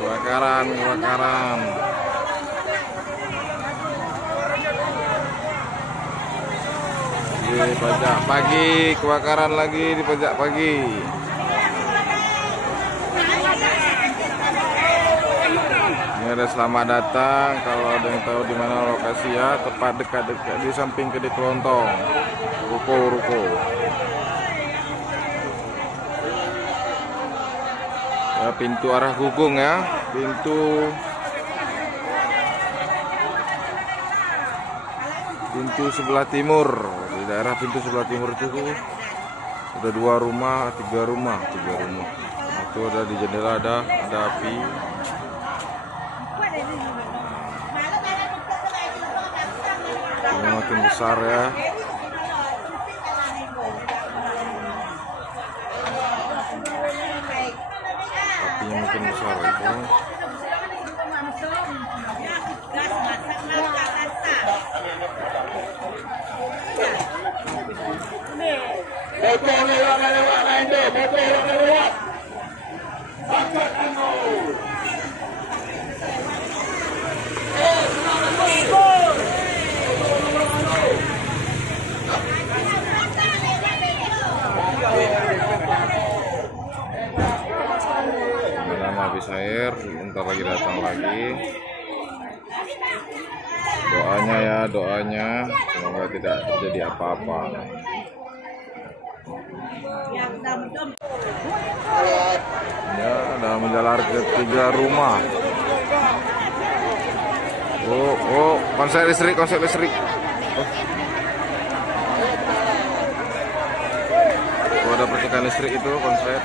Kebakaran, kebakaran. Di Pajak Pagi, kebakaran lagi di Pajak Pagi. Ini ada selamat datang. Kalau ada yang tahu di mana lokasi ya, tepat dekat di samping Kedai Kelontong. Ruko. Ya, pintu arah Gugong ya, pintu sebelah timur. Di daerah pintu sebelah timur itu ada 2 rumah, 3 rumah. Itu ada di jendela ada api. Ini makin besar ya. Apinya makin besar itu. Habis air, bentar lagi datang lagi. Doanya ya, doanya semoga tidak terjadi apa-apa. Ya, ada menjalar ke 3 rumah. Oh, konsep listrik. Oh, ada percikan listrik itu konsep.